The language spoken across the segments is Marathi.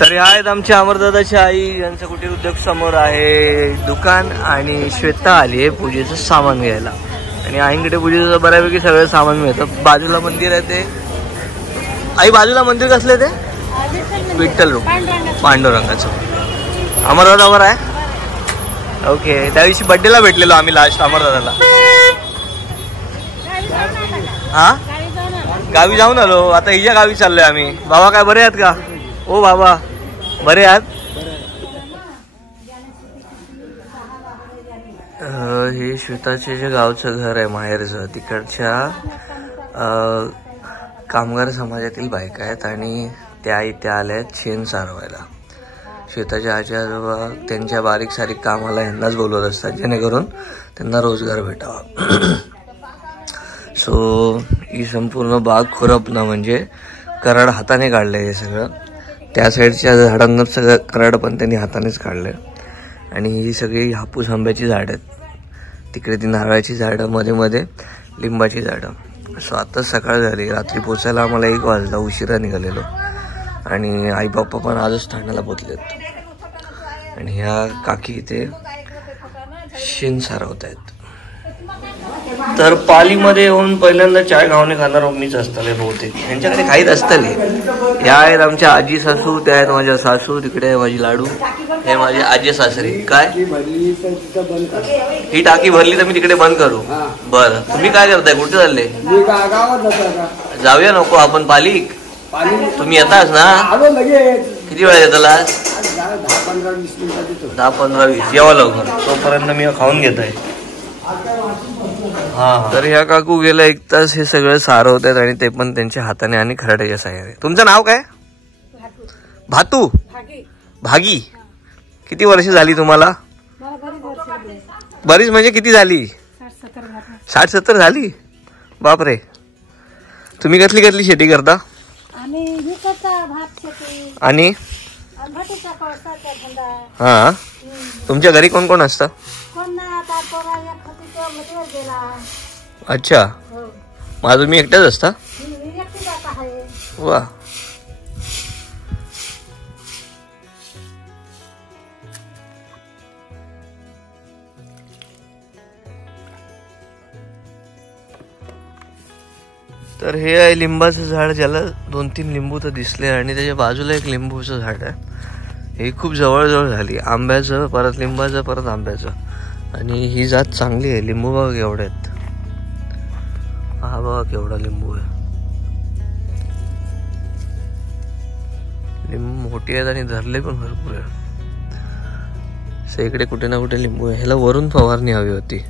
तर ह्या आहेत आमच्या अमरदादाची आई, यांचा कुटीर उद्योग समोर आहे दुकान. आणि श्वेता आली आहे पूजेचं सामान घ्यायला. आणि आईकडे पूजेचं बऱ्यापैकी सगळं सामान मिळतं. बाजूला मंदिर आहे ते. आई बाजूला मंदिर कसले ते? विठ्ठल रूप पांडुरंगाचं. अमरदादावर आहे. ओके, त्या दिवशी बड्डेला भेटलेलो आम्ही लास्ट अमरदादाला. हा गावी जाऊन आलो, आता हिच्या गावी चाललोय आम्ही. बाबा काय बरे आहेत का? ओ बाबा बरे आहात? हे श्वेताचे जे गावचं घर आहे माहेरचं, तिकडच्या कामगार समाजातील बायका आहेत आणि त्या इथे आल्या आहेत शेण सारवायला. श्वेताच्या आजी आजोबा त्यांच्या बारीक सारीक कामाला यांनाच बोलवत असतात, जेणेकरून त्यांना रोजगार भेटावा. सो ही संपूर्ण बाग खुरपणं म्हणजे कराड हाताने काढलं हे सगळं. त्या साईडच्या झाडांना सगळं कराड पण त्यांनी हातानेच काढलं. आणि ही सगळी हापूस आंब्याची झाडं आहेत. तिकडे ती नारळाची झाडं, मध्ये मध्ये लिंबाची झाडं. सो आताच सकाळ झाली. रात्री पोचायला आम्हाला 1 वाजला, उशिरा निघालेलो. आणि आई बाप्पा पण आजच ठाण्याला पोचलेत. आणि ह्या काकी इथे शेण सारवत आहेत. तर पालीमध्ये येऊन पहिल्यांदा चाय गावने खाणार मीच असताले बहुतेक. यांच्याकडे खाईत असताले. या आहेत आमच्या आजी सासू, त्या आहेत माझ्या सासू, तिकडे आहे माझी लाडू, हे माझे आजी सासरे. काय ही टाकी भरली तर मी तिकडे बंद करू? बरं, तुम्ही काय करताय? कुठे चालले? जाऊया नको आपण पाली? तुम्ही येताच ना? किती वेळा येताला? 10-15-20. यावं लवकर, तोपर्यंत मी खाऊन घेत आहे. हा, तर ह्या काकू गेल्या 1 तास हे सगळं सारवत आहेत. आणि ते पण त्यांच्या हाताने आणि खराट्याच्या साह्याने. तुमचं नाव काय? भातू? भागी. किती वर्ष झाली तुम्हाला? बरीच म्हणजे किती झाली? 60-70 झाली. बापरे. तुम्ही कसली शेती करता? आणि हा, तुमच्या घरी कोण कोण असतं? अच्छा, मग तुम्ही एकट्याच असता? वा. तर हे आहे लिंबाचं झाड, ज्याला 2-3 लिंबू तर दिसले. आणि त्याच्या बाजूला एक लिंबूचं झाड आहे. हे खूप जवळ झाली. आंब्याचं, परत लिंबाचं, परत आंब्याचं. आणि ही जात चांगली आहे. लिंबू बघा केवढे आहेत. हा बघा केवढा लिंबू आहे. लिंबू मोठी आहेत आणि धरले पण भरपूर आहे. इकडे कुठे ना कुठे लिंबू आहे. ह्याला वरून फवारणी हवी होती,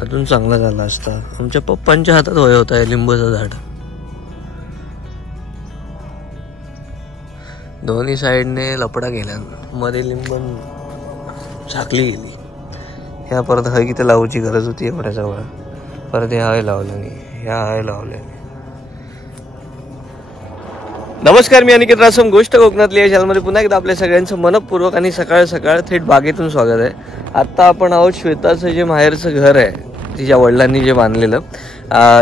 अजून चांगला झाला असता. आमच्या पप्पांच्या हातात वय होता हे लिंबूचं झाड. दोन्ही साईडने लपडा गेला, मध्ये लिंबन झाकली गेली. ह्या परत हय किती लावूची गरज होती एवढ्या जवळ. परत ह्या हय लावलं नाही, ह्या हय लावले. नमस्कार, मी अनिकेत रासम. गोष्ट कोकणातली या चॅनलमध्ये पुन्हा एकदा आपल्या सगळ्यांचं मनपूर्वक आणि सकाळ सकाळ थेट बागेतून स्वागत आहे. आत्ता आपण आहोत श्वेताचं जे माहेरचं घर आहे, तिच्या वडिलांनी जे बांधलेलं.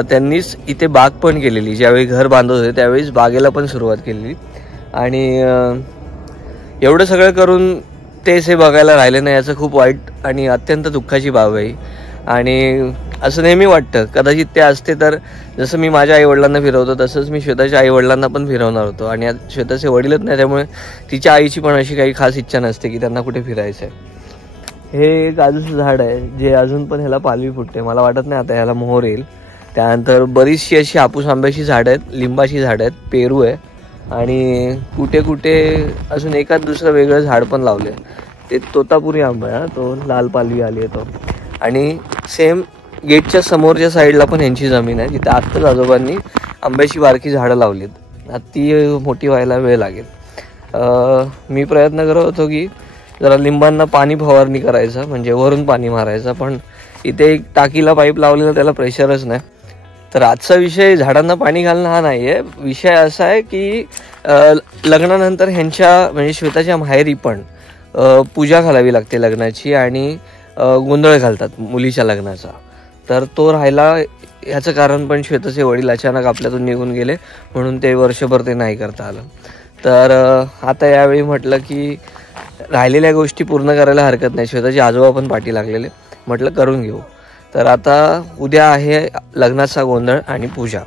त्यांनीच इथे बाग पण केलेली. ज्यावेळी घर बांधत होते त्यावेळीच बागेला पण सुरुवात केलेली. आणि एवढं सगळं करून तेच हे बघायला राहिले नाही, याचं खूप वाईट आणि अत्यंत दुःखाची बाब आहे. आणि असं नेहमी वाटतं, कदाचित ते असते तर जसं मी माझ्या आईवडिलांना फिरवतो तसंच मी श्वेताच्या आईवडिलांना पण फिरवणार होतो. आणि श्वेताचे वडीलच नाही, त्यामुळे तिच्या आईची पण अशी काही खास इच्छा नसते की त्यांना कुठे फिरायचं आहे. हे काजूचं झाड आहे जे अजून पण ह्याला पालवी फुटते. मला वाटत नाही आता ह्याला मोहर येईल. त्यानंतर बरीचशी अशी हापूस आंब्याची झाडं आहेत, लिंबाची झाडं आहेत, पेरू आहे. आणि कुठे कुठे अजून एखाद दुसरं वेगळं झाड पण लावले. ते तोतापुरी आंबा आहे, तो लाल पालवी आली आहे तो. आणि सेम गेटच्या समोरच्या साईडला पण यांची जमीन आहे, जिथे आत्ताच आजोबांनी आंब्याची बारकी झाडं लावलीत. ती मोठी व्हायला वेळ लागेल. मी प्रयत्न करत होतो की जरा लिंबांना पाणी फवारणी करायचं, म्हणजे वरून पाणी मारायचं. पण इथे एक टाकीला पाईप लावलेला, त्याला प्रेशरच नाही. तर आजचा विषय झाडांना पाणी घालणं हा नाही आहे. विषय असा आहे की लग्नानंतर ह्यांच्या म्हणजे श्वेताच्या माहेरी पण पूजा घालावी लागते लग्नाची. आणि गोंधळ घालतात मुलीच्या लग्नाचा. तर तो राहिला. ह्याचं कारण पण श्वेताचे वडील अचानक आपल्यातून निघून गेले, म्हणून ते वर्षभर ते नाही करता आलं. तर आता यावेळी म्हटलं की राहिलेल्या गोष्टी पूर्ण करायला हरकत नाही. श्वेताचे आजोबा पण पाठी लागलेले, म्हटलं करून घेऊ. तर आता उद्या आहे लग्नाचा गोंधळ आणि पूजा.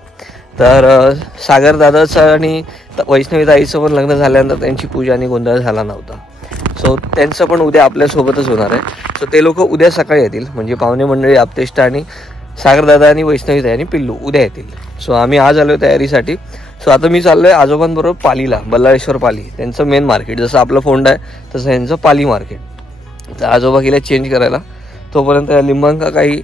तर सागर दादाचं आणि वैष्णवी ताईचं पण लग्न झाल्यानंतर त्यांची पूजा आणि गोंधळ झाला नव्हता. सो त्यांचं पण उद्या आपल्यासोबतच होणार आहे. सो ते लोक उद्या सकाळी येतील, म्हणजे पाहुणे मंडळी आपतेष्ट आणि सागरदादा आणि वैष्णवी ताई आणि पिल्लू उद्या येतील. सो आम्ही आज आलो तयारीसाठी. सो आता मी चाललो आहे आजोबांबरोबर पालीला, बल्लाळेश्वर पाली, त्यांचं मेन मार्केट. जसं आपलं फोंडा आहे तसं यांचं पाली मार्केट. तर आजोबा गेले चेंज करायला, तोपर्यंत लिंबांका काही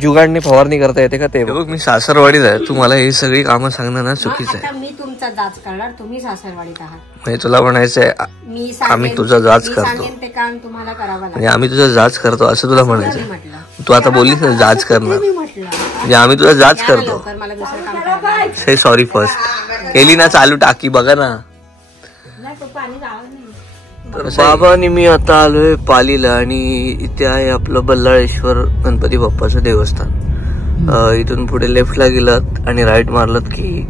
जुगाडणी फवारणी करता येते का ते बघ. मी सासरवाडीत आहे, तुम्हाला ही सगळी कामं सांगणं ना चुकीचं आहे. मी तुमचा जाच करणार, तुम्ही सासरवाडीत आहात. म्हणजे तुला म्हणायचंय आम्ही तुझा जाच करतो, ते काम तुम्हाला करावं लागेल. म्हणजे आम्ही तुझा जाच करतो असं तुला म्हणायचं. तू आता बोललीस ना जाच करणार, म्हणजे आम्ही तुझा जाच करतो. मला दुसरं काम करावं. से सॉरी फर्स्ट केली ना चालू टाकी बघा ना. तर बाबा आणि मी आता आलोय पालीला आणि इथे आहे आपलं बल्लाळेश्वर गणपती बाप्पाचं देवस्थान. इथून पुढे लेफ्टला गेलात आणि राईट मारलात की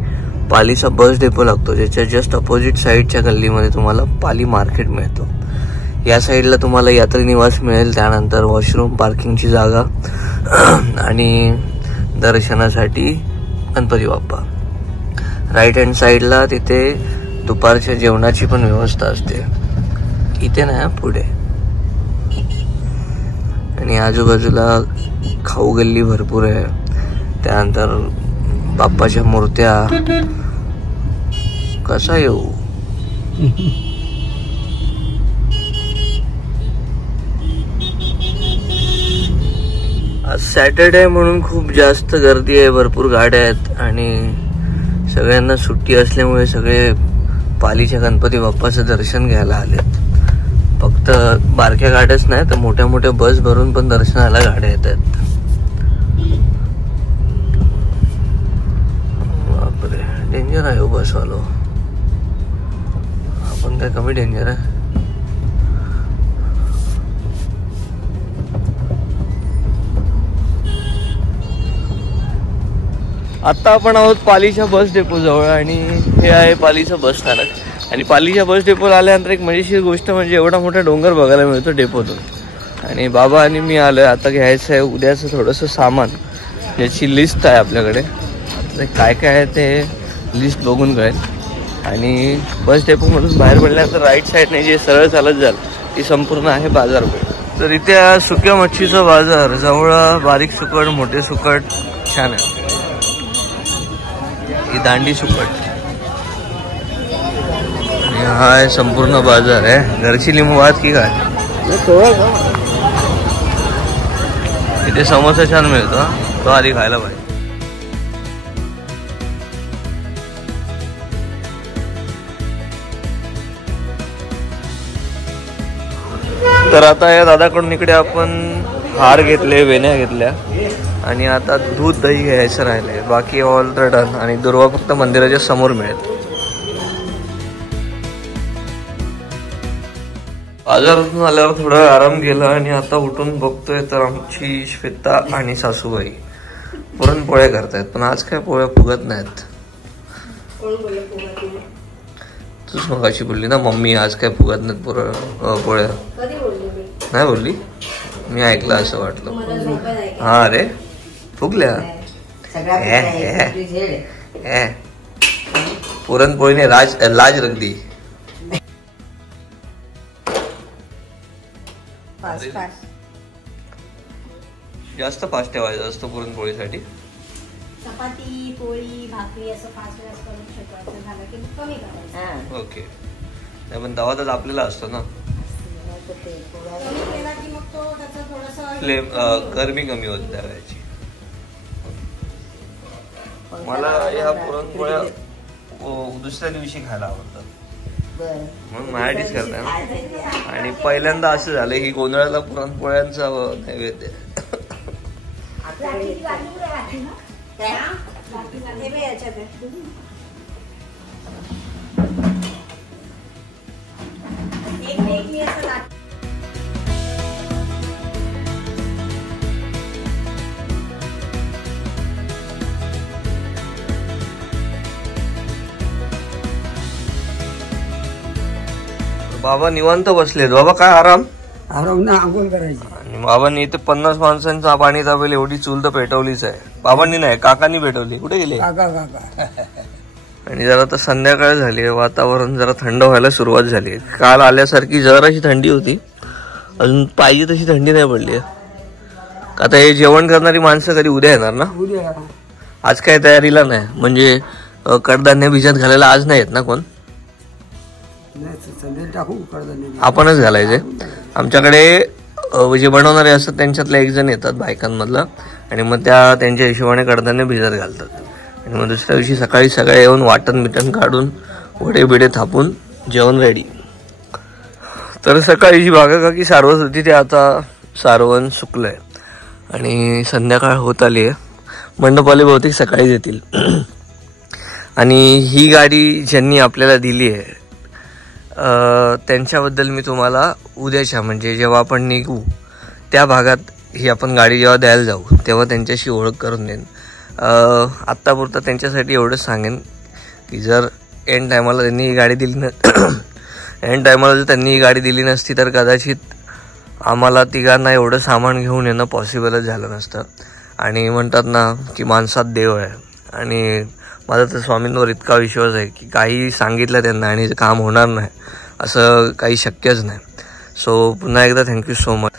पालीचा बस डेपो लागतो, ज्याच्या जस्ट अपोजिट साईडच्या गल्लीमध्ये तुम्हाला पाली मार्केट मिळतो. या साईडला तुम्हाला यात्री निवास मिळेल, त्यानंतर वॉशरूम, पार्किंगची जागा आणि दर्शनासाठी गणपती बाप्पा. राईट हँड साईडला तिथे दुपारच्या जेवणाची पण व्यवस्था असते. इथे ना पुढे आणि आजूबाजूला खाऊ गल्ली भरपूर आहे. त्यानंतर बाप्पाच्या मूर्त्या. कसा येऊ? आज सॅटरडे म्हणून खूप जास्त गर्दी आहे, भरपूर गाड्या आहेत आणि सगळ्यांना सुट्टी असल्यामुळे सगळे पालीच्या गणपती बाप्पाचं दर्शन घ्यायला आलेत. फक्त बारक्या गाड्याच नाही तर मोठ्या मोठ्या बस भरून पण दर्शनाला गाड्या येत आहेत. बापरे, डेंजर आहे हो बसवालो. आपण काय कमी डेंजर आहे? आता आपण आहोत पालीच्या बस डेपो जवळ आणि हे आहे पालीचं बस स्थानक. आणि पालीच्या बस डेपोला आल्यानंतर एक मजेशीर गोष्ट म्हणजे एवढा मोठा डोंगर बघायला मिळतो डेपोतून. आणि बाबा आणि मी आलोय आता घ्यायचं आहे उद्याचं थोडंसं सामान, ज्याची लिस्ट आहे आपल्याकडे. आता काय काय आहे ते लिस्ट बघून कळेल. आणि बस डेपोमधून बाहेर पडल्यानंतर राईट साईडने जे सरळ चालत जाल ती संपूर्ण आहे बाजारपेठ. तर इथे सुक्या मच्छीचा बाजार, जवळ बारीक सुकट, मोठे सुकट छान आहे. ही दांडी सुकट आणि हा आहे संपूर्ण बाजार आहे. घरची लिंबू भात की काय? इथे समोसा छान मिळतो, तो आधी खायला पाहिजे. तर आता या दादाकडून इकडे आपण हार घेतले, वेण्या घेतल्या आणि आता दूध दही घ्यायचं राहिले. बाकी ऑल तर डन. आणि दुर्वा फक्त मंदिराच्या समोर मिळेल. बाजारातून आल्यावर थोडा आराम केला आणि आता उठून बघतोय तर आमची श्वेता आणि सासूबाई पुरणपोळ्या करतायत. पण आज काय पोळ्या फुगत नाहीत. तूच मगाशी बोलली ना मम्मी आज काय फुगत नाहीत पोळ्या. नाही बोलली, मी ऐकलं असं वाटलं. हा रे फुगल्या. पुरणपोळीने लाज रख दी. जास्त फास्ट ठेवायचं असतं पुरणपोळीसाठी. चपाती, पोळी, भाकरी असं 5 वेळा करून ठेवायचं, झालं की कमी करायचं. ओके. नाही पण तवा तर आपल्याला असतो ना. फ्लेम गरमी कमी होत त्यावेळेची. मला ह्या पुरणपोळ्या दुसऱ्या दिवशी खायला आवडतात म्हणून माझ्यासाठीच करताय ना. आणि पहिल्यांदा असं झालं की गोंधळाला पुरणपोळ्यांचा नैवेद्य. बाबा निवांत बसलेत. बाबा काय आराम ना आंघोळ करायची. आणि बाबांनी इथे 50 माणसांचा पाणी तापेल एवढी चूल तर पेटवलीच आहे. बाबांनी नाही, काकांनी पेटवली. कुठे गेले काका काका. आणि जरा आता संध्याकाळ झाली, वातावरण जरा थंड व्हायला सुरुवात झाली. काल आल्यासारखी जराशी थंडी होती, अजून पाहिजे तशी थंडी नाही पडली. आता हे जेवण करणारी माणसं कधी उद्या येणार ना? उद्या आज काय तयारीला नाही, म्हणजे कडधान्य भिजत घालायला आज नाही येत ना कोण? टाकू कडधान्य आपणच घालायचे. आमच्याकडे जे बनवणारे असतात त्यांच्यातले एक जण येतात बायकांमधला, आणि मग त्यांच्या हिशोबाने कडधान्य भिजत घालतात. आणि मग दुसऱ्या दिवशी सकाळी सकाळी येऊन वाटण बिटण काढून वडे बिडे थापून जेवण रेडी. तर सकाळी जी बागाकाकी सारवत होती ते आता सारवण सुकलंय आणि संध्याकाळ होत आली आहे. मंडपवाले बहुतेक सकाळीच येतील. आणि ही गाडी ज्यांनी आपल्याला दिली आहे त्यांच्याबद्दल मी तुम्हाला उद्याच्या म्हणजे जेव्हा आपण निघू त्या भागात ही आपण गाडी जेव्हा द्यायला जाऊ तेव्हा त्यांच्याशी ओळख करून देईन. आत्तापुरतं त्यांच्यासाठी एवढंच सांगेन की जर एंड टायमाला त्यांनी ही गाडी दिली एंड टायमाला जर त्यांनी ही गाडी दिली नसती तर कदाचित आम्हाला तिघांना एवढं सामान घेऊन येणं पॉसिबलच झालं नसतं. आणि म्हणतात ना की माणसात देव आहे, आणि माझा तर स्वामींवर इतका विश्वास आहे की काही सांगितलं त्यांना आणि काम होणार नाही असं काही शक्यच नाही. सो पुन्हा एकदा थँक्यू सो मच.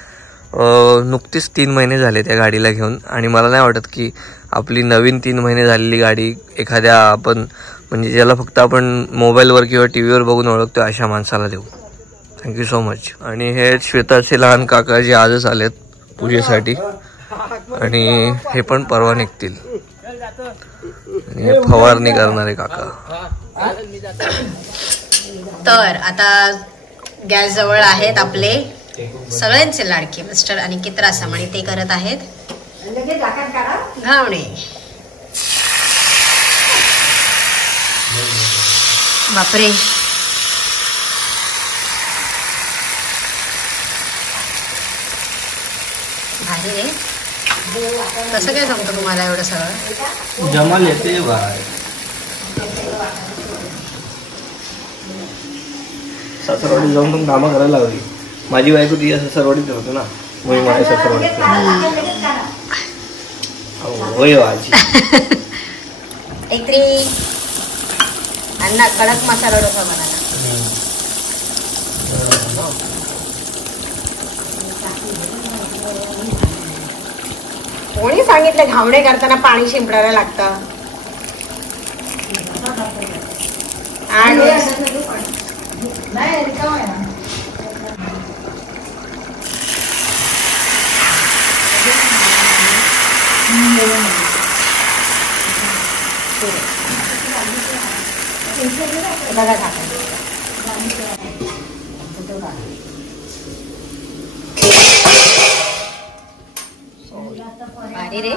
नुकतीच 3 महिने झाले त्या गाडीला घेऊन, आणि मला नाही वाटत की आपली नवीन 3 महिने झालेली गाडी एखाद्या आपण म्हणजे ज्याला फक्त आपण मोबाईलवर किंवा टी व्हीवर बघून ओळखतो अशा माणसाला देऊ. Thank you so much. आणि हे श्वेताचे लहान काका जे आजच आलेत पूजेसाठी, आणि हे पण परवा निघतील. आणि हे फवारणी करणारे काका. तर आता गॅस जवळ आहेत आपले सगळ्यांचे लाडके मिस्टर अनिकेत रासम, आणि ते करत आहेत घावणे. बापरे, भारी आहे. कसं काय सांगतो तुम्हाला एवढं सगळं जमाल येते बाहेर. सासरवाडी जाऊन पण कामं करायला लागली. माझी बायको ती सासरवाडीत होतो ना, मग माझ्या सासरवाडीत होय आजी. एकतरी अण्णा कडक मसाला डोसा बनाला. कोणी सांगितलं घावणे करताना पाणी शिंपडायला लागतं? आणि बघा भारी रे.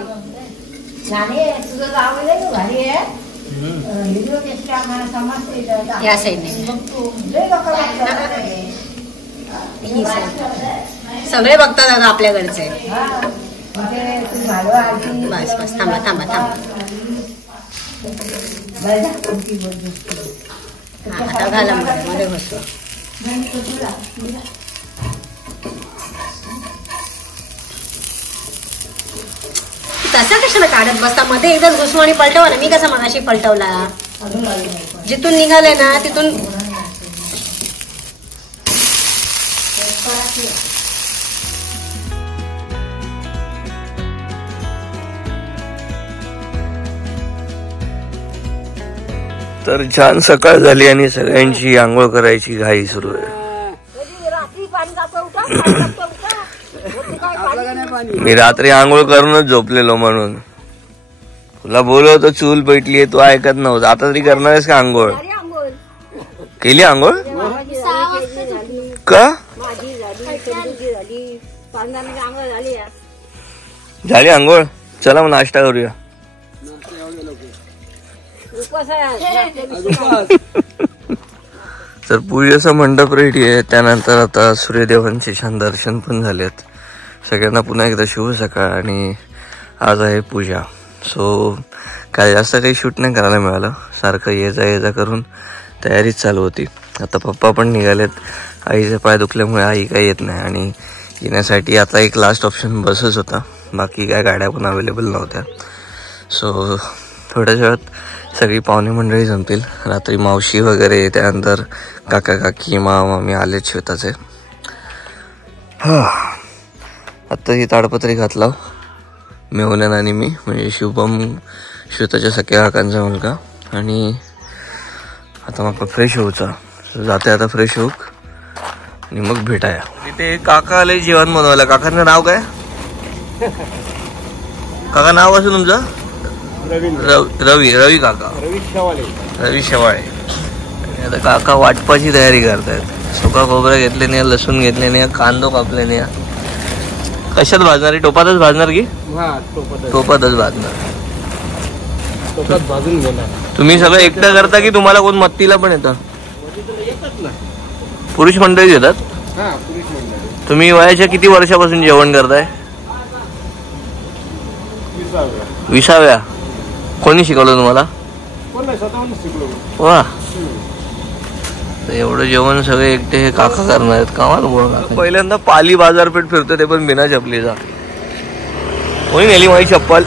या साईडने सगळे बघतात आता आपल्याकडचे. बस बस थांबा थांबा थांबा. आता घाला मध्ये बसवा. तसा कशाला काढत बसता मध्ये? एकदा घुसू आणि पलटवा ना. मी कसा मगाशी पलटवला? जिथून निघाले ना तिथून तर छान सकाळ झाली आणि सगळ्यांची आंघोळ करायची घाई सुरू आहे. मी रात्री आंघोळ करूनच झोपलेलो, म्हणून तुला बोलवतो चूल पेटली तू ऐकत नव्हतं. आता तरी करणार आहेस का आंघोळ? केली आंघोळ का? झाली आंघोळ? चला मग नाश्ता करूया. तर पूजेचं मंडप रेडी आहे. त्यानंतर आता सूर्यदेवांचे छान दर्शन पण झालेत. सगळ्यांना पुन्हा एकदा शुभ सकाळ. आणि आज आहे पूजा. सो काय जास्त काही शूट नाही करायला मिळालं. सारखं ये जा करून तयारीच चालू होती. आता पप्पा पण निघालेत आईचे पाय दुखल्यामुळे आई काही येत नाही आणि येण्यासाठी आता एक लास्ट ऑप्शन बसच होता. बाकी काय गाड्या पण अवेलेबल नव्हत्या. सो थोड्याच वेळात सगळी पाहुणे मंडळी जमतील. रात्री मावशी वगैरे, त्यानंतर काका काकी मामी आलेच श्वेताचे. आत्ता ही ताडपत्री घातला मेहुण्यान आणि मी, म्हणजे शुभम श्वेताच्या सख्या काकांचा मुलगा. आणि आता मग फ्रेश होऊचा जाते. आता फ्रेश होऊक आणि मग भेटाया. तिथे काका आले जेवण बनवायला. काकांचं नाव काय? काका नाव असं तुमचं? रवी काका, रवी शेवाळे. आता काका वाटपाची तयारी करतायत. सुका खोबरा घेतले नाही, लसूण घेतले नाही, कांदो कापले नाही. कशात भाजणार? टोपातच भाजणार की? टोपातच भाजणार. भाजून घेणार. तुम्ही सगळं एकटं करता की तुम्हाला कोण मत्तीला पण येतं? पुरुष मंडळी येतात. तुम्ही वयाच्या किती वर्षापासून जेवण करताय? 20व्या. कोणी शिकवलं तुम्हाला? वा, एवढं जेवण सगळे एकटे हे काका करणार आहेत. कामाला पहिल्यांदा पाली बाजारपेठ फिरतो, ते पण बिना चपलीचा. कोणी नेली माझी चप्पल?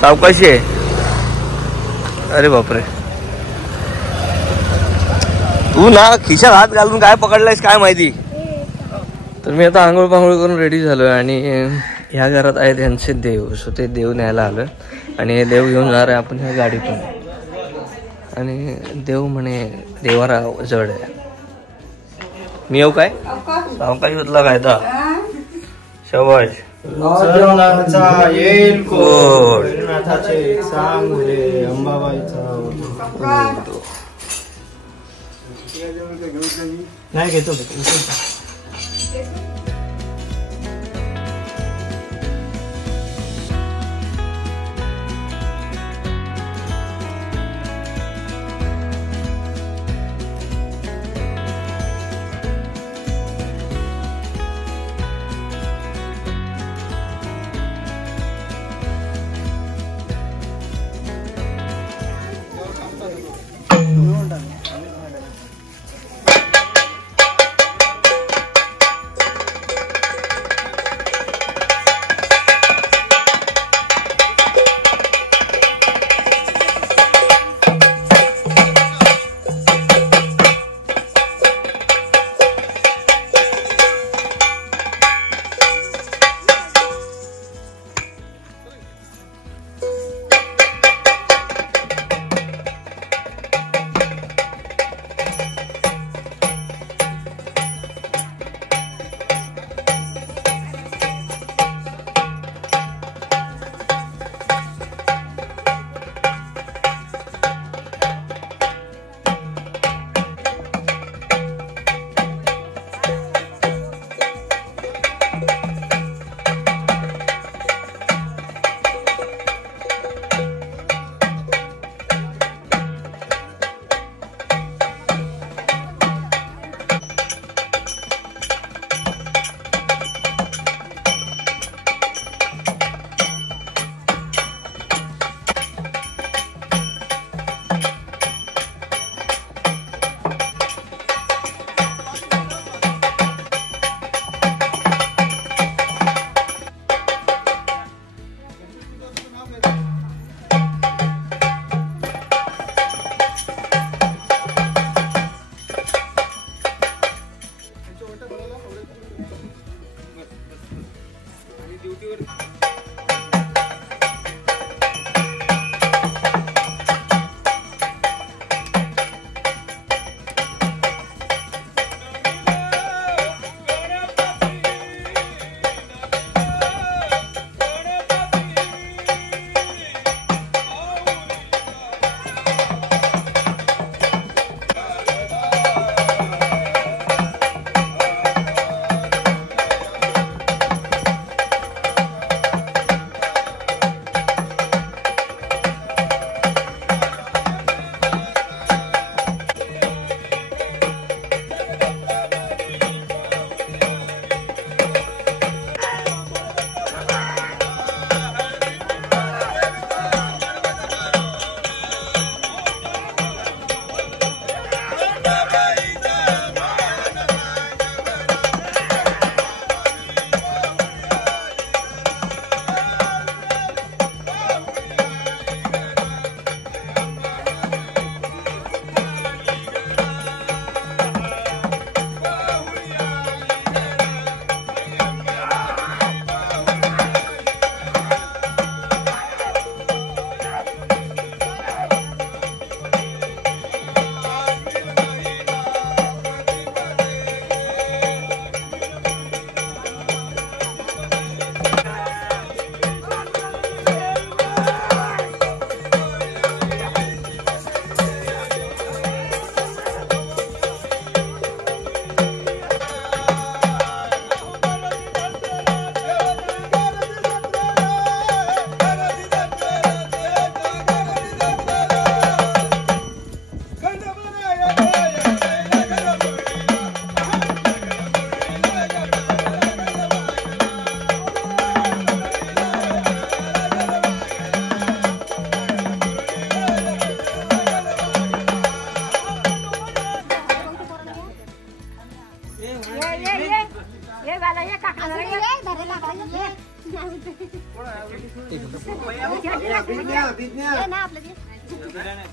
सावकाशी आहे. अरे बापरे, तू ना खिशात हात घालून काय पकडलायस काय माहिती. तर मी आता आंघोळ पांघोळ करून रेडी झालोय आणि ह्या घरात आहे त्यांचे देव. सो ते देव न्यायला आलोय आणि हे देव घेऊन जाणार आहे आपण ह्या गाडीतून. आणि देव म्हणे देवारा जड आहे. मी येऊ काय? सावकाश होतला काय तर शबाश. नाही घेतो.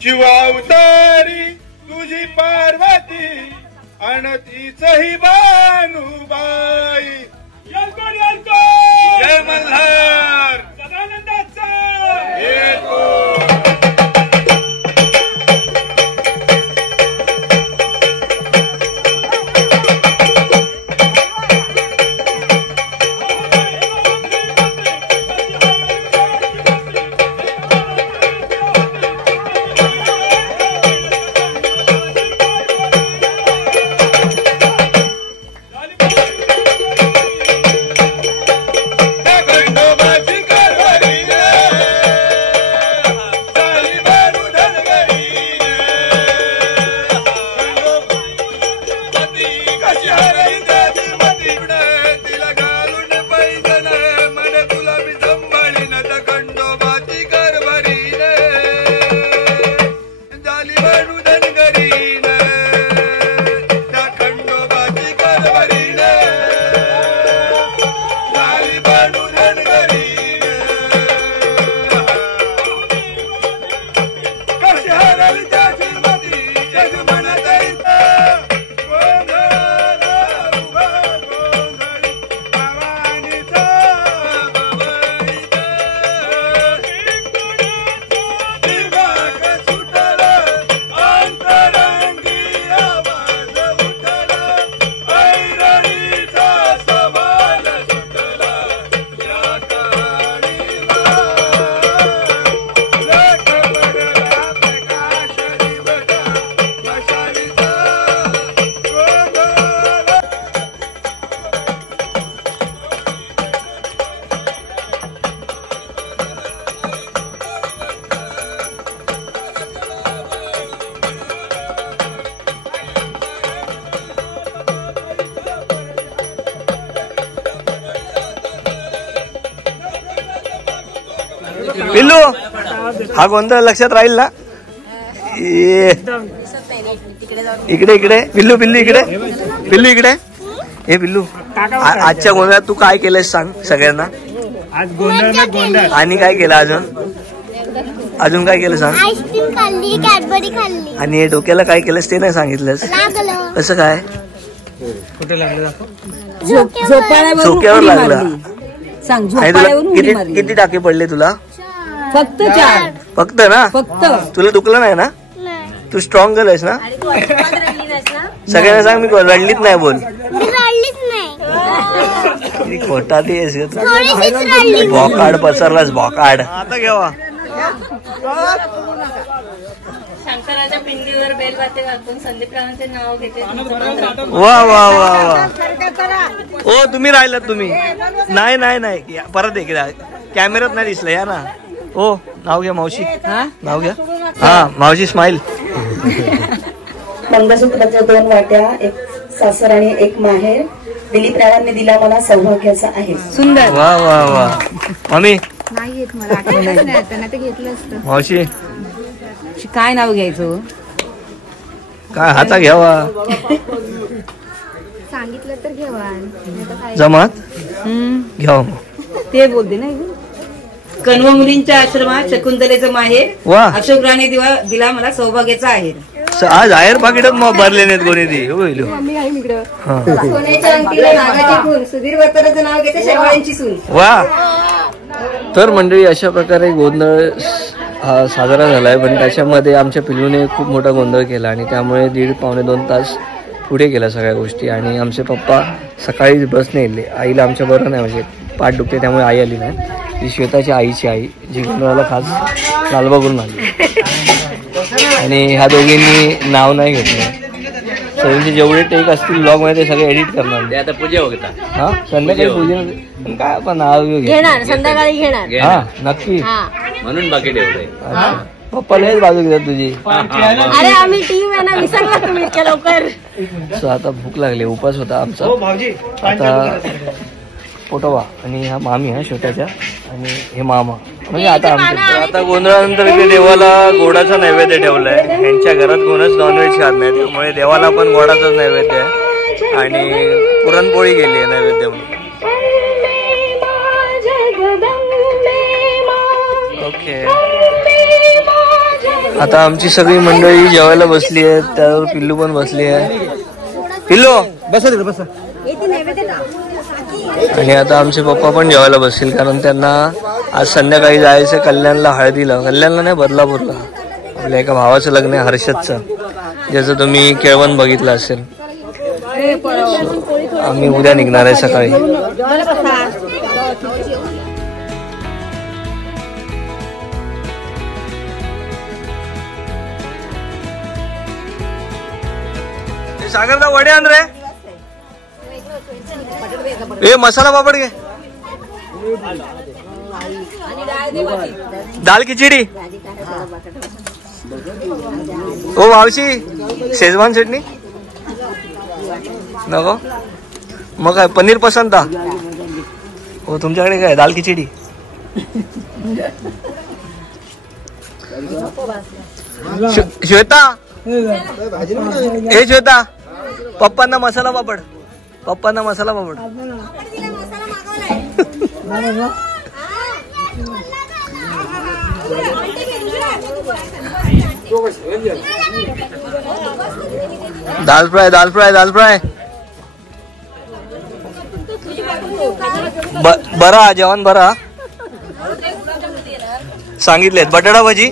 शिवावतारी तुझी पार्वती आणि तिचही बानुबाई. जय मल्हार सदानंदाचा येतो. पिल्लू हा गोंधळ लक्षात राहील ना. इकडे इकडे पिल्लू पिल्लू इकडे पिल्लू इकडे. हे पिल्लू आजच्या गोंधळात तू काय केलंस सांग सगळ्यांना. आज गोंधळ आणि काय केलं अजून काय केलं सांग. आईस्क्रीम खाल्ली, कॅडबरी खाल्ली आणि हे डोक्याला काय केलंस ते नाही सांगितलंस. लागलं कसं काय. कुठे लागलं झोक्यावर लागलं. आणि तुला किती टाके पडले तुला. फक्त 4. फक्त ना. फक्त तुला दुखलं नाही ना. तू स्ट्रॉंग गर्ल आहेस ना. सगळ्यांना सांग मी रडलीच नाही बोल. मी रडलीच नाही. खोटा तेस थोडीशीच रडली. भोकाड पसरलास भोकाड. आता घेवा शंकराच्या पिंडीवर बेलवाते घालून संदीपरावांचे नाव घेते. वा वा वा वा. ओ तुम्ही राहिलात तुम्ही. नाही नाही नाही परत एकदा कॅमेऱ्यात नाही दिसलं या ना. ओ नाव घ्या मावशी. नाव घ्या. हा मावशी स्माईल. मंगळसूत्राच्या 2 वाट्या, एक सासर आणि एक माहेर दिलीपरावांनी दिला मला सौभाग्याचा आहे. सुंदर. वा वा वा. मम्मी नाही येत मला आठवणच नाही. त्यांना ते घेतलं असतं. मावशी काय नाव घ्यायचं. काय हाता घ्यावा. सांगितलं तर घेवा. जमात घ्यावा. ते बोलते ना. कण्व मुलींच्या आश्रमात शकुंतलेचं माहेर. वा अशोक राणे दिला मला सौभाग्याचा आहे. आज आहेर पाकिटात मग भरले नाहीत कोणी ती. सोन्याच्या अंगठीला नागाची खून. सुधीर वर्तनाचं नाव घेते शेवाळ्यांची सून. वा. तर मंडळी अशा प्रकारे गोंधळ हा साजरा झालाय. पण त्याच्यामध्ये आमच्या पिल्लूने खूप मोठा गोंधळ केला आणि त्यामुळे 1.5-2 तास पुढे गेल्या सगळ्या गोष्टी. आणि आमचे पप्पा सकाळीच बसने येले. आईला आमच्या बरं नाही म्हणजे पाठ दुखते त्यामुळे आई आली नाही. ही श्वेताची आईची आई जी गोंधळाला खास लालबागून आली. आणि ह्या दोघींनी नाव नाही घेतलं. त्यांचे जेवढे टेक असतील ब्लॉग मध्ये ते सगळे एडिट करणार. ते आता पूजा होता. हा संध्याकाळी पूजा काय आपण नाव घेणार संध्याकाळी घेणार. हा नक्की म्हणून बाकी ठेवलंय. पप्पा लयच बाजू घेतात तुझी. अरे आम्ही टीम आहे ना. विसरला तुम्ही इतक्या लवकर. सो आता भूक लागली. उपास होता आमचा. आता पोटोबा आणि हा मामी हा छोट्याच्या आणि हे मामा म्हणजे आता आमच्या. आता गोंधळानंतर इथे देवाला गोडाचा नैवेद्य ठेवलाय. यांच्या घरात कोणच नॉनव्हेज खात नाही त्यामुळे देवाला पण गोडाचाच नैवेद्य आहे. आणि पुरणपोळी गेली आहे नैवेद्य म्हणून. ओके, आता आमची सगळी मंडळी जेवायला बसली आहे. त्यावर पिल्लू पण बसली आहे. पिल्लू बसा तिकडे बसा. आणि आता आमचे पप्पा पण जेवायला बसतील, कारण त्यांना आज संध्याकाळी जायचं कल्याणला हळदीला. कल्याणला नाही, बदलापूरला. आपल्या एका भावाचं लग्न आहे हर्षदचं, ज्याचं तुम्ही केळवण बघितलं असेल. आम्ही उद्या निघणार आहे सकाळी. सागरदा वडे आण रे. ए मसाला पापड घे. दाल खिचडी. ओ मावशी शेजवान चटणी नको. मग काय पनीर पसंत हो तुमच्याकडे? काय दाल खिचडी. श्वेता ए श्वेता, पप्पांना मसाला पापड. पप्पांना मसाला पापड. दाल फ्राय, दाल फ्राय, दाल फ्राय. बरा जेवण बरा सांगितलेत. बटाटा भजी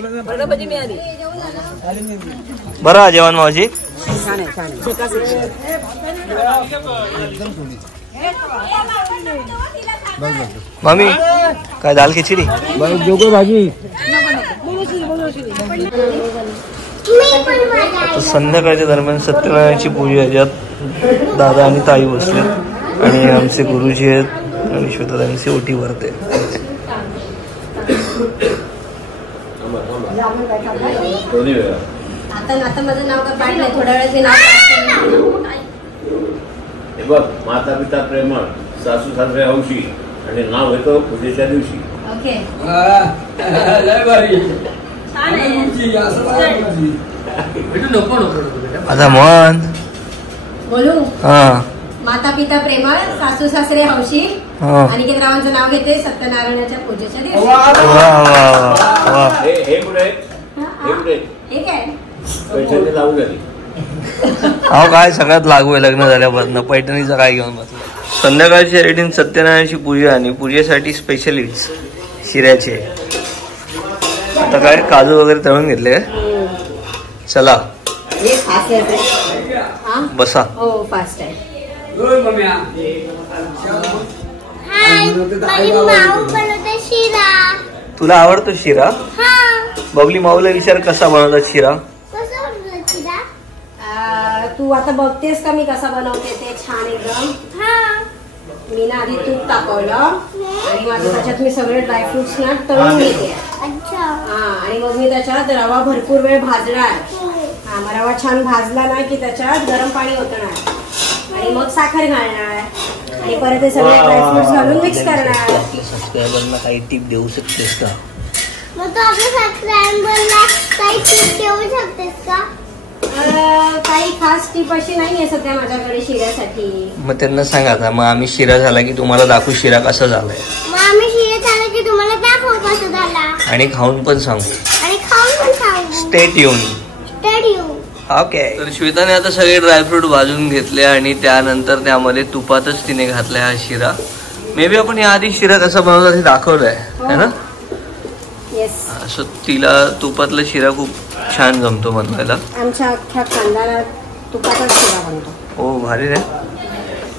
बरा जेवण मावशी. मम्मी काय दाल खिचडी भाजी. आता संध्याकाळच्या दरम्यान सत्यनारायणाची पूजा आहे, ज्यात दादा आणि ताई बसले आणि आमचे गुरुजी आहेत आणि श्वेताताईंची ओटी भरते. आता माझं नाव का पाठ नाही, थोड्या वेळात मी नाव. हे बघ, माता पिता प्रेमळ, सासू सासरे हौशी आणि नाव येतो पूजेच्या दिवशी. ओके, आता म्हण बोलू. हा, माता पिता प्रेमळ, सासू सासरे हौशी. अनिकेत रावांचं नाव घेते सत्यनारायणाच्या पूजेच्या दिवशी. हे कुठे? हे कुठे? हे काय पैठणी लावून झाली. अहो काय सगळ्यात लागू आहे लग्न झाल्यापासून. पैठणीचं काय घेऊन बसलं. संध्याकाळची रेटिंग सत्यनारायणाची पूजा आणि पूजेसाठी स्पेशलिस्ट शिऱ्याचे. आता काय काजू वगैरे तळून घेतले. चला बसा. हो फास्ट आहे. तुला आवडतो शिरा? बबली माऊला विचार कसा बनवतात शिरा. तू आता बघतेस का मी कसा बनवते ते छान एकदम. मी ना आधी तूप टाकवलं आणि माझं त्याच्यात मी सगळे ड्रायफ्रुट्स ना तळून घेते. आणि मग मी त्याच्यात रवा भरपूर वेळ भाजणार. मग रवा छान भाजला ना की त्याच्यात गरम पाणी ओतणार आणि मग साखर घालणार आणि परत हे सगळे ड्रायफ्रुट्स घालून मिक्स करणार. सबस्क्रायबरला काही टिप देऊ शकतेस का? मग तू आपल्या सबस्क्रायबरला काही टिप देऊ शकतेस का? काही खास टिप अशी नाहीये सध्या माझ्याकडे शिऱ्यासाठी. मग त्यांना सांगा आता. मग आम्ही शिरा झाला की तुम्हाला दाखवू शिरा कसा झालाय. मग आम्ही शिरा झाला की तुम्हाला दाखवू कसा झाला आणि खाऊन पण सांगू. आणि खाऊन पण सांगू. Stay tune. ओके. तर श्वेताने आता सगळे ड्रायफ्रूट भाजून घेतले आणि त्यानंतर त्यामध्ये तुपातच तिने घातलाय हा शिरा. मे बी आपण याआधी शिरा कसा बनवतात हे दाखवलंय है ना. असं तिला तुपातला शिरा खूप छान जमतो बनवायला. आमच्या अख्ख्या खानदानात तुपाचाच शिरा बनतो. ओ भारी रे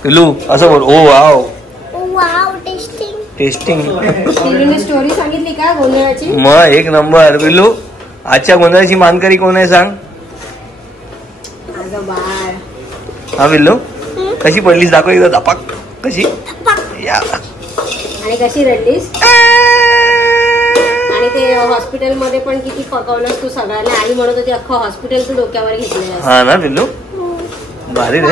पिलू असं बोल. ओ वाव वाव टेस्टिंग. टेस्टिंग. टीव्हीने स्टोरी सांगितली का गोंधळाची? मग एक नंबर. पिलू आजच्या गोंधळाची मानकरी कोण आहे सांग. हा पिल्लू कशी पडलीस दाखव एकदा. धपाक कशी या. आणि कशी रडलीस. आणि ते हॉस्पिटल मध्ये पण किती पकवलंस तू सगळ्यांना. आई म्हणत होती अख्खं हॉस्पिटल तू डोक्यावर घेतलं. हा ना पिल्लू भारी रे.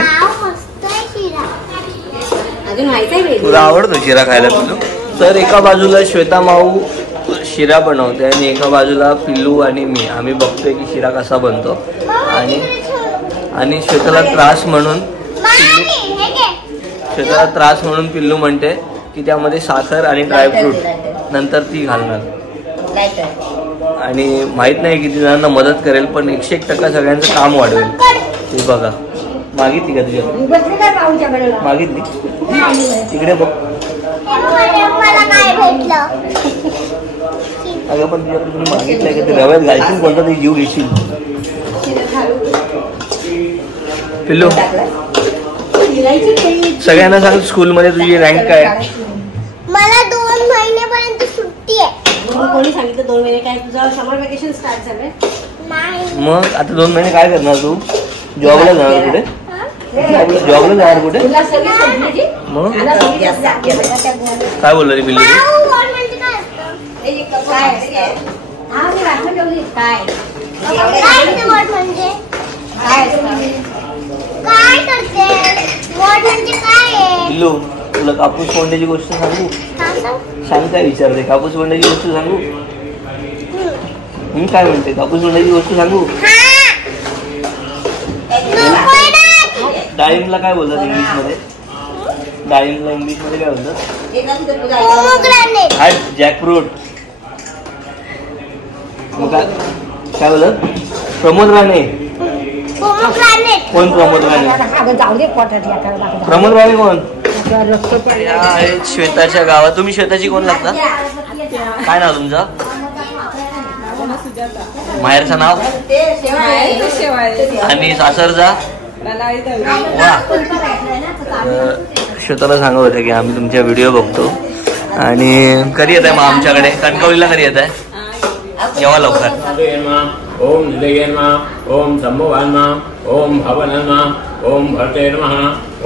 अजून व्हायचंय. तुला आवडतो शिरा खायला पिल्लू. तर एका बाजूला श्वेता माऊ शिरा बनवते आणि एका बाजूला पिल्लू आणि मी आम्ही बघतोय की शिरा कसा बनतो. आणि श्वेताला त्रास म्हणून श्वेताला त्रास म्हणून पिल्लू म्हणते की त्यामध्ये साखर आणि ड्रायफ्रूट नंतर ती घालणार. आणि माहित नाही किती जणांना मदत करेल, पण 101% सगळ्यांचं काम वाढवेल. हे बघा, मागितली का तुझ्या? मागितली? तिकडे बघ. अगं पण तुझ्याकडे तुम्ही मागितलंय का? ते रव्यात घालशील कोणता तरी जीव घेशील. पिल्लू सगळ्यांना सांग स्कूलमध्ये तुझी रँक काय? मला 2 महिन्यापर्यंत सुट्टी आहे. कोणी सांगितलं 2 महिने? काय तुझं समर वेकेशन स्टार्ट झालंय? नाही. मग आता 2 महिने काय करणार तू? जॉबला जाणार कुठे? जॉबला जाणार कुठे? मग काय बोलला रे पिल्लू? पिल्लू तुला कापूस फोडण्याची गोष्ट सांगू? सांग. काय विचारते? कापूस फोडण्याची गोष्ट सांगू? मी काय म्हणते? कापूस फोडण्याची गोष्ट सांगू? डाळिंबला काय बोलतात इंग्लिश मध्ये? डाळिंबला इंग्लिश मध्ये काय बोलतात? जॅकफ्रूट. काय बोलत? प्रमोद राणे. कोण प्रमोद राणे? प्रमोद राणे कोण? श्वेताच्या गावात. तुम्ही श्वेताची कोण लागता? काय नाव तुमचं? माहेरचं नाव आणि सासरचा? श्वेताला सांगत होते की आम्ही तुमच्या व्हिडिओ बघतो. आणि कधी येत आहे मग आमच्याकडे? कणकवलीला कधी येत आहे? येवा लवकर. ओम निलये नमः, ओम शंभुवाय नमः, ओम भवनाय नमः, ओम भरते नमः,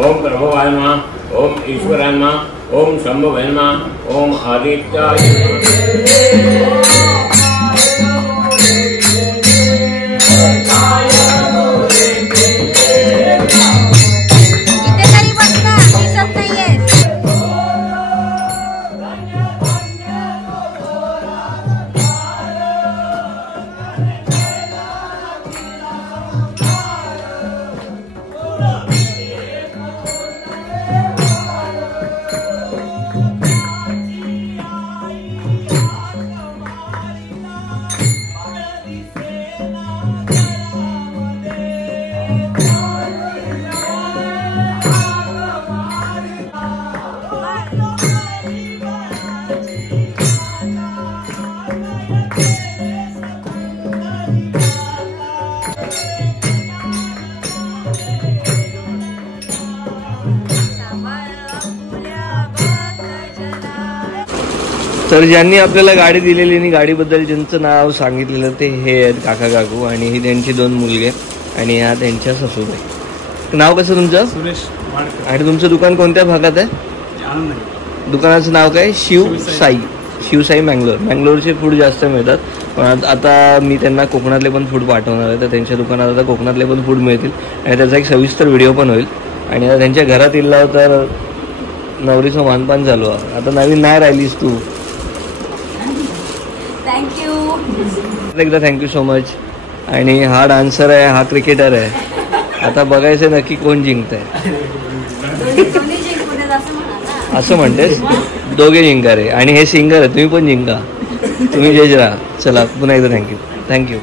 ओम प्रभवाय नमः, ओम ईश्वराय नमः, ओम शंभुवे नमः, ओम आदित्याय तर ज्यांनी आपल्याला गाडी दिलेली आणि गाडीबद्दल ज्यांचं नाव सांगितलेलं ते हे आहेत काका काकू. आणि ही त्यांची 2 मुलगे आणि ह्या त्यांच्या सासूबाई. नाव कसं तुमचं? सुरेश. आणि तुमचं दुकान कोणत्या भागात आहे? दुकानाचं नाव काय? शिवसाई. शिवसाई मँगलोर. मँगलोरचे फूड जास्त मिळतात. पण आता मी त्यांना कोकणातले पण फूड पाठवणार आहे. तर त्यांच्या दुकानात आता कोकणातले पण फूड मिळतील आणि त्याचा एक सविस्तर व्हिडिओ पण होईल. आणि आता त्यांच्या घरात इल्ला तर नवरीचं मानपान चालू आहे. आता नवीन नाही राहिलीस तू. थँक्यू. एकदा थँक्यू सो मच. आणि हा डान्सर आहे, हा क्रिकेटर आहे. आता बघायचं नक्की कोण जिंकत आहे. असं म्हणतेस? दोघे जिंका रे. आणि हे सिंगर आहे, तुम्ही पण जिंका. तुम्ही जज राहा. चला पुन्हा एकदा थँक्यू.